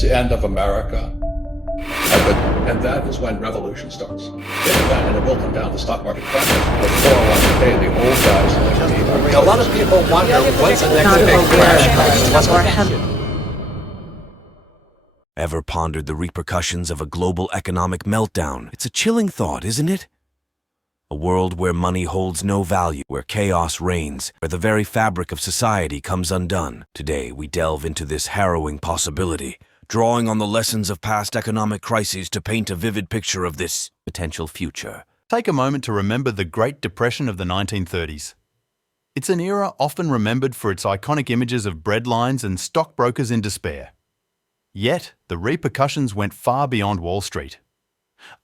It's the end of America. And that is when revolution starts. And it will come down to stock market crash. The 401k, the old guys. A lot of people wonder what's the next big crash. Ever pondered the repercussions of a global economic meltdown? It's a chilling thought, isn't it? A world where money holds no value, where chaos reigns, where the very fabric of society comes undone. Today, we delve into this harrowing possibility, drawing on the lessons of past economic crises to paint a vivid picture of this potential future. Take a moment to remember the Great Depression of the 1930s. It's an era often remembered for its iconic images of breadlines and stockbrokers in despair. Yet, the repercussions went far beyond Wall Street.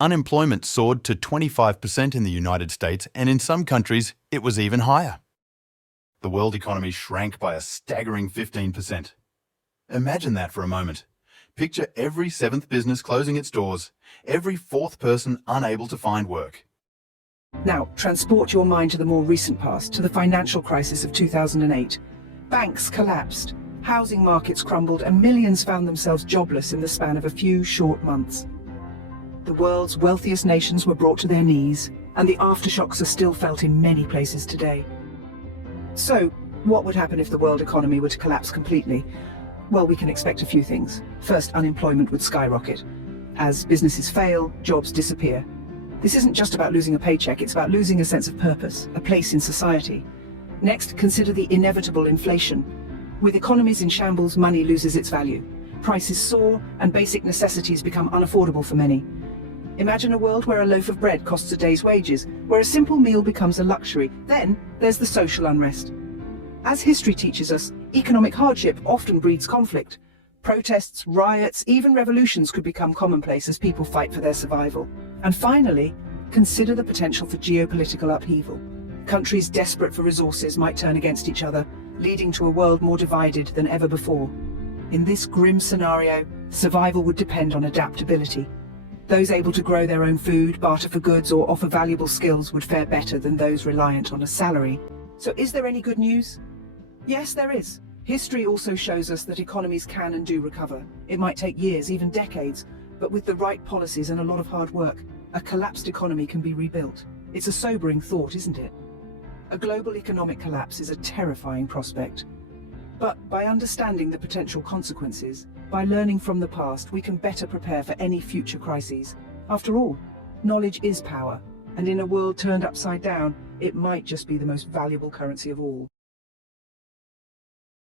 Unemployment soared to 25% in the United States, and in some countries, it was even higher. The world economy shrank by a staggering 15%. Imagine that for a moment. Picture every seventh business closing its doors, every fourth person unable to find work. Now, transport your mind to the more recent past, to the financial crisis of 2008. Banks collapsed, housing markets crumbled, and millions found themselves jobless in the span of a few short months. The world's wealthiest nations were brought to their knees, and the aftershocks are still felt in many places today. So, what would happen if the world economy were to collapse completely? Well, we can expect a few things. First, unemployment would skyrocket. As businesses fail, jobs disappear. This isn't just about losing a paycheck, it's about losing a sense of purpose, a place in society. Next, consider the inevitable inflation. With economies in shambles, money loses its value. Prices soar, and basic necessities become unaffordable for many. Imagine a world where a loaf of bread costs a day's wages, where a simple meal becomes a luxury. Then, there's the social unrest. As history teaches us, economic hardship often breeds conflict. Protests, riots, even revolutions could become commonplace as people fight for their survival. And finally, consider the potential for geopolitical upheaval. Countries desperate for resources might turn against each other, leading to a world more divided than ever before. In this grim scenario, survival would depend on adaptability. Those able to grow their own food, barter for goods, or offer valuable skills would fare better than those reliant on a salary. So is there any good news? Yes, there is. History also shows us that economies can and do recover. It might take years, even decades, but with the right policies and a lot of hard work, a collapsed economy can be rebuilt. It's a sobering thought, isn't it? A global economic collapse is a terrifying prospect. But by understanding the potential consequences, by learning from the past, we can better prepare for any future crises. After all, knowledge is power, and in a world turned upside down, it might just be the most valuable currency of all.